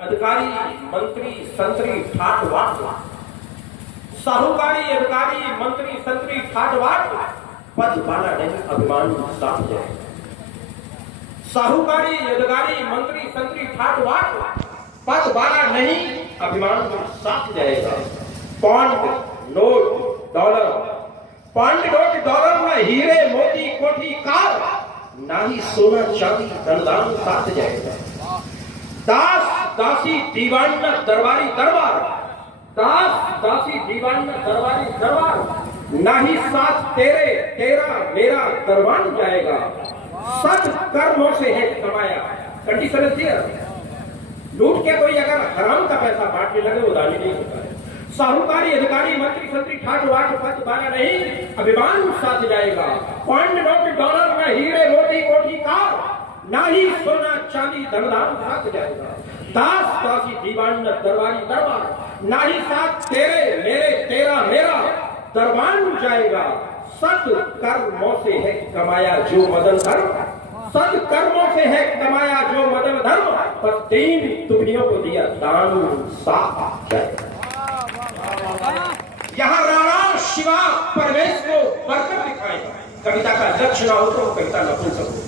अधिकारी मंत्री संतरी ठाट वाट, साहूकारी अधिकारी मंत्री संतरी ठाट वाट, पद वाला नहीं अभिमान साथ जाए। साहूकारी अधिकारी मंत्री संतरी ठाट वाट, पद वाला नहीं अभिमान साथ जाएगा। Pound note dollar, pound note dollar में हीरे मोती कोठी कार, ना ही सोना चांदी धनदान साथ जाएगा। दास दासी दीवान दरबारी दरबार, दास दासी दीवान दरबारी दरबार, ना ही साथ तेरे तेरा मेरा दरबान जाएगा। सद कर्मों से है कमाया, कंडीशन लूट के कोई अगर हराम का पैसा बांटने लगे वो दानी नहीं होता है। साहूकारी अधिकारी मंत्री संतरी ठाट वाट, पद वाला नहीं अभिमान साथ जाएगा। पौंड नोट डॉलर में हीरे मोती कोठी कार, ना ही सोना चांदी धनदान साथ जाएगा। दास दासी दीवान दरबारी दरबार, ना ही साथ तेरे मेरे तेरा मेरा दरबान जाएगा। सत कर्मों से है कमाया जो मदन धर्म, सत कर्मों से है कमाया जो मदन धर्म, पर 3 टुकड़ियों को दिया दान साथ जाएगा। यहाँ राणा शिवा परवेश को बरकर दिखाएगा। कविता का लक्ष्य ना हो तो कविता नपुंसक होगी।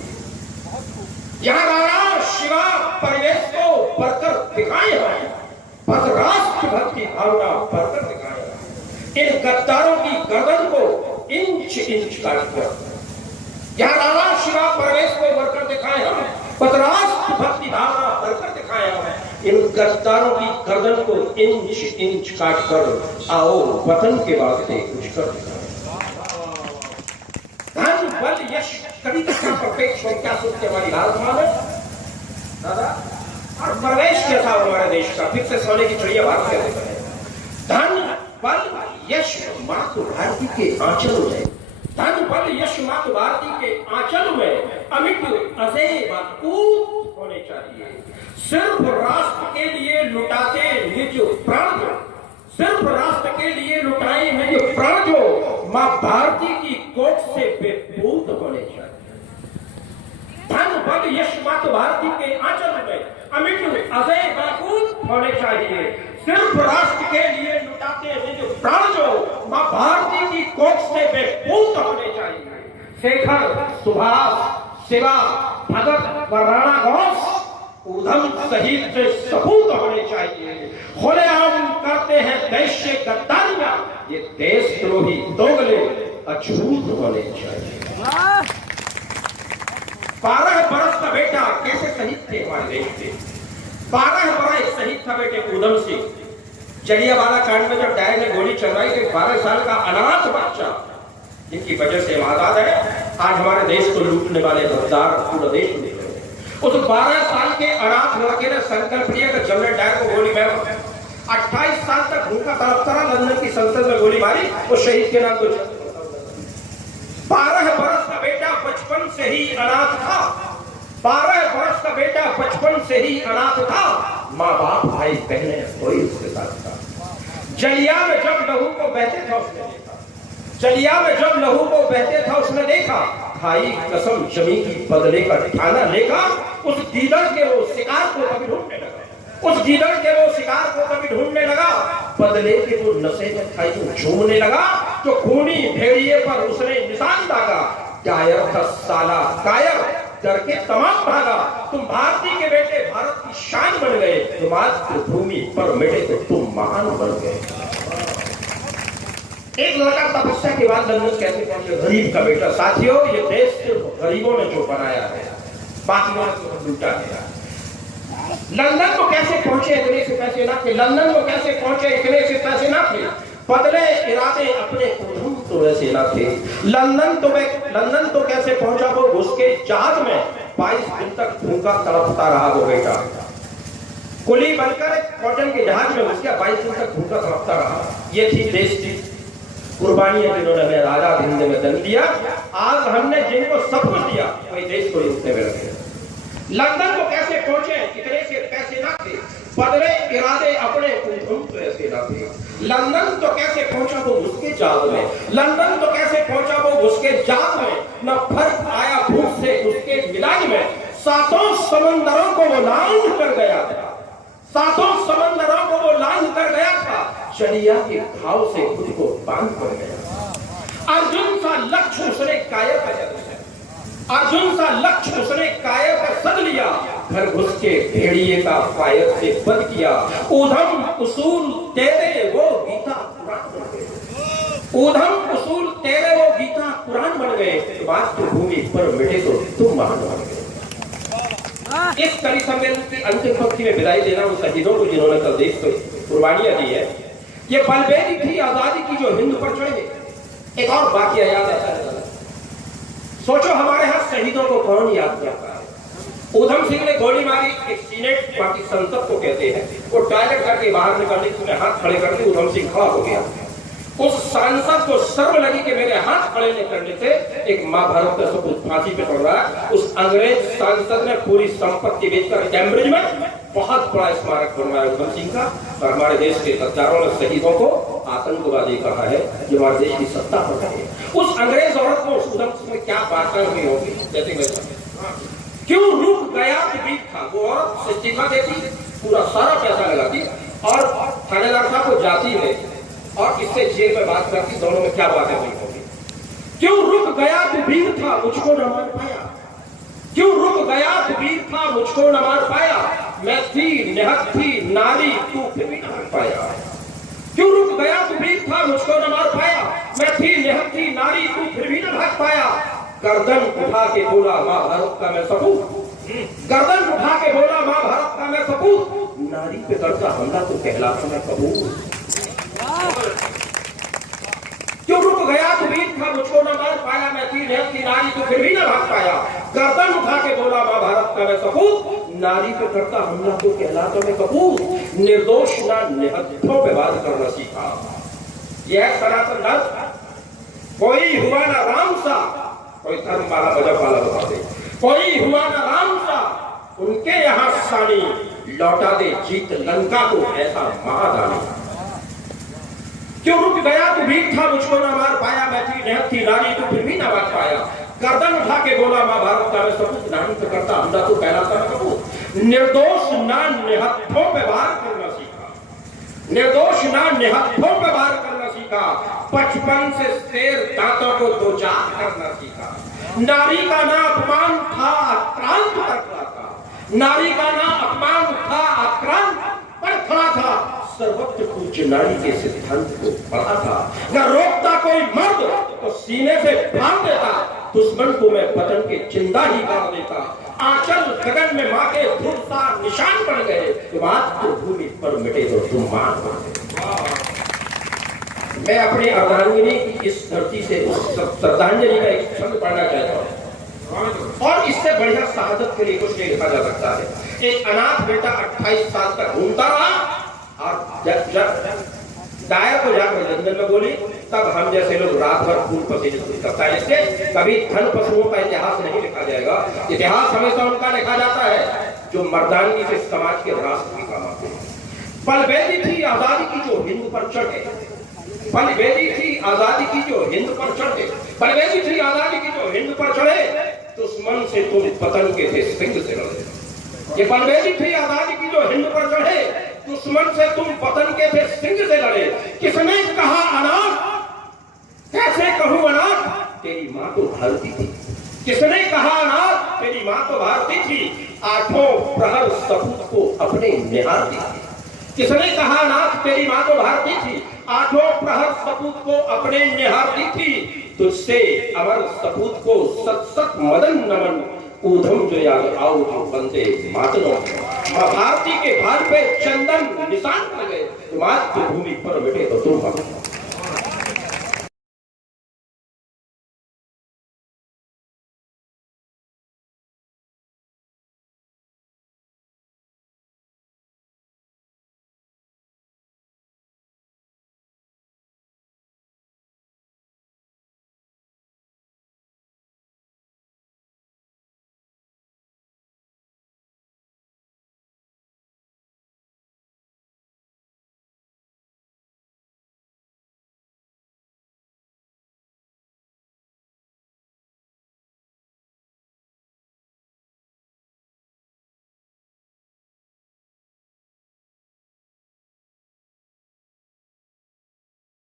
यहाँ राणा शिवा परिवेश को बरकर दिखाए हैं, बस राष्ट्र भक्ति भावना बरकर दिखाए हैं। इन गद्दारों की गर्दन को इंच इंच काट कर, यहाँ राणा शिवा परिवेश को बरकर दिखाए हैं, बस राष्ट्र भक्ति भावना बरकर दिखाए हैं। इन गद्दारों की गर्दन को इंच इंच काट कर आओ वतन के वास्ते कुछ कर दिखाए। धन बल यश कभी परफेक्ट क्या सोचते हमारी भारत माँ दादा और प्रवेश क्या था हमारे देश का, फिर से सोने की चिड़िया भारत के धन बल यश मातु भारती के आंचल में, धन बल यश मातु भारती के आंचल में अमिट अजेब अकूत होने चाहिए। सिर्फ राष्ट्र के लिए लुटाते निज प्राण, सिर्फ राष्ट्र के लिए लुटाए निज प्राण जो मां भारती की कोट से बेभूत होने चाहिए। धन बल यश मातु भारती के आंचल में अमिट अजय बाकूत होने चाहिए। सिर्फ राष्ट्र के लिए लुटाते निज प्राण जो मां भारती की कोख से बेभूत होने चाहिए। शेखर सुभाष शिवा भगत व राणा घोष उधम शहीद से सपूत होने चाहिए। खुलेआम करते हैं देश से गद्दारियां, ये देशद्रोही दोगले अछूत होने चाहिए। 12 बरस का बेटा कैसे शहीद थे हमारे देश के, 12 बरस शहीद था बेटे उधम सिंह। जलियांवाला कांड में जब डायर ने गोली चलवाई तो 12 साल का अनाथ बच्चा जिनकी वजह से आजाद है, आज हमारे देश को लूटने वाले गद्दार पूरा देश में उस 12 साल के अनाथ लड़के ने संकल्प लिया कि जनरल डायर को गोली मार। 28 साल तक भूखा तड़पता रहा, लंदन की संसद में गोली मारी, वो शहीद के नाम को 12 बरस का बेटा बचपन से ही अनाथ था, 12 बरस का बेटा बचपन से ही अनाथ था। माँ बाप भाई बहने कोई उसके साथ था। जलिया में जब लहू को बहते था उसने देखा, जलिया में जब लहू को बहते था उसने देखा, भाई कसम जमी की बदले का ठिकाना लेगा। उस गीदड़ के वो शिकार को कभी ढूंढने लगा, उस गीदड़ के वो शिकार को कभी ढूंढने लगा। बदले के वो नशे में था तो झूमने लगा, जो खूनी भेड़िए पर उसने निशान दागा। कायर था साला कायर, डर के तमाम भागा। तुम भारती के बेटे भारत की शान बन गए, तुम मातृभूमि पर मिटे तो तुम महान बन गए। एक लड़का तपस्या के बाद लंदन कैसे पहुंचे, गरीब का बेटा। साथियों ये देश सिर्फ गरीबों ने जो बनाया है, बाकियों ने तो लूटा है। लंदन को कैसे पहुंचे, इतने से पैसे ना थे। लंदन को कैसे पहुंचे, इतने से पैसे ना थे। बदले इरादे अपने उधम तो वैसे ना थे। लंदन तो कैसे पहुंचा वो उसके जहाज में 22 दिन तक भूखा तड़पता रहा वो बेटा। कुली बनकर कॉटन के जहाज में घुस गया, 22 दिन तक भूखा तड़पता रहा। ये थी देश की कुर्बानियां जिन्होंने हमें आजाद हिंद में जन्म दिया। आज हमने जिनको सब कुछ दिया वही देश को लूटने में लगे। लंदन को कैसे पहुंचे, इतने से पैसे ना थे। बदले इरादे अपने उधम तो ऐसे ना थे। लंदन तो कैसे पहुंचा वो उसके जाल में, लंदन तो कैसे पहुंचा वो उसके जाल में। न फर्क आया भूख से उसके मिलान में, 7 समंदरों को वो लांघ कर गया था। सातों समंदरों को वो लांघ कर गया था, चलिया के घाव से खुद को बांध कर गया। अर्जुन सा लक्ष्य उसने कायर का जन्म है, अर्जुन सा लक्ष्य उसने कायर का सद लिया, घर घुस के भेड़िए का फायर से बंद किया। ऊधम उसूल तेरे वो गीता कुरान बन गए, ऊधम उसूल तेरे वो गीता कुरान बन गए। मातृभूमि पर मिटे तो तुम महान बन गए। इस कवि सम्मेलन की अंतिम पंक्ति में विदाई देना उन शहीदों को जिन्होंने कल देश को कुर्बानियां दी है। ये बलबेरी थी आजादी की जो हिंद पर चढ़े। एक और वाकया याद आता है, सोचो हमारे यहाँ शहीदों को कौन याद करता है। ऊधम सिंह ने गोली मारी, एक सीनेट बाकी संसद को कहते हैं, वो टॉयलेट करके बाहर निकलने के हाथ खड़े करके ऊधम सिंह खड़ा हो गया। उस सांसद को शर्म लगी कि मेरे हाथ खड़े नहीं करने से एक महाभारत का सपूत फांसी पे चढ़ रहा है। उस अंग्रेज सांसद ने पूरी संपत्ति बेचकर कैम्ब्रिज में बहुत बड़ा स्मारक बनवाया ऊधम सिंह का। और हमारे देश के हजारों ने शहीदों को आतंकवादी कहा है, जो हमारे देश की सत्ता पर है। उस अंग्रेज औरत को ऊधम सिंह में क्या बातें हुई होगी, क्यों रुक गया बीत था। वो औरत इस्तीफा देती, पूरा सारा पैसा लगाती और थानेदार साहब को जाती है और इससे जेल में बात करती, दोनों में क्या बातें हुई होगी। क्यों रुक गया तू वीर था मुझको न मार पाया, क्यों रुक गया तू वीर था मुझको न मार पाया, मैं थी निहत्थ थी नारी तू फिर भी न मार पाया। क्यों रुक गया तू वीर था मुझको न मार पाया, मैं थी निहत्थ थी नारी तू फिर भी न भाग पाया। गर्दन उठा के बोला महाभारत का मैं सपूत, गर्दन उठा के बोला महाभारत का मैं सपूत, नारी पे करता हमला तो कहलाता मैं कबूल। क्यों रुक गया तू वीर था मुझको न मार पाया, मैं थी निहत्थ थी नारी तू फिर भी न भाग पाया। गर्दन उठा के बोला महाभारत का मैं सपूत, नारी पे करता हमला तो कहलाता मैं कपूर। निर्दोष ना निहत्थों पे बात करना सीखा, यह सनातन धर्म। कोई हुआ ना राम सा, कोई धर्म वाला गजब वाला बता दे, कोई हुआ ना राम सा उनके यहाँ सानी, लौटा दे जीत लंका को ऐसा महादानी। क्यों रुक गया तू वीर था मुझको ना मार पाया, मैं थी निहत्थ थी नारी तू फिर भी ना भाग पाया। गर्दन उठा के बोला महाभारत का मैं सपूत, नारी पे करता हमला तो कहलाता मैं कपूर। निर्दोष ना निहत्थों पे वार करना सीखा, निर्दोष ना निहत्थों पे वार करना सीखा। बचपन से शेर दांतों को दो चार करना सीखा। नारी का ना अपमान था आक्रांत पर खड़ा था, नारी का ना अपमान था आक्रांत पर खड़ा था। सर्वत्र पूज्य नारी के सिद्धांत को पढ़ा था। न रोकता कोई मर्द तो सीने से फाड़ देता, दुश्मन को मैं वतन के जिंदा ही गाड़ देता। आंचल गगन में माँ के ध्रुवता निशान बन गए, तो मातृभूमि पर मिटे तो तुम मान बन गए। मैं अपनी अर्धांगिनी की इस धरती से श्रद्धांजलि का एक शब्द पढ़ना चाहता हूँ, और इससे बढ़िया शहादत के लिए कुछ नहीं लिखा जा सकता है। एक अनाथ बेटा 28 साल तक घूमता रहा, और जब दायर को जाकर लंदन में बोली, तब हम जैसे लोग रात भर खून पसीने से करता है। कभी धन पशुओं का इतिहास नहीं लिखा जाएगा, इतिहास हमेशा उनका लिखा जाता है जो मर्दानगी से समाज के राष्ट्र की काम आते हैं। बलबेरी थी आजादी की जो हिंद पर चढ़े, बलबेरी थी आजादी की जो हिंद पर चढ़े, बलबेरी थी आजादी की जो हिंद पर चढ़े, दुश्मन से तुम पतन के थे सिंह से लड़े। ये बलबेरी थी आजादी की जो हिंद पर चढ़े, दुश्मन से तुम पतन के थे सिंह से लड़े। किसने कहा अनाथ, कैसे कहूं अनाथ, तेरी माँ तो भारती थी। किसने कहा अनाथ, तेरी माँ तो भारती थी, आठों प्रहर सपूत को अपने निहारती थी। किसने कहा अनाथ, तेरी माँ तो भारती थी, आठों प्रहर सपूत को अपने निहारती थी। तुझसे अमर सपूत को सत सत मदन नमन, ऊधम जो याद आओ जो बंदे मातरों। भारती के भार पे चंदन निशान पड़ गए, मातृभूमि पर मिटे तो तुम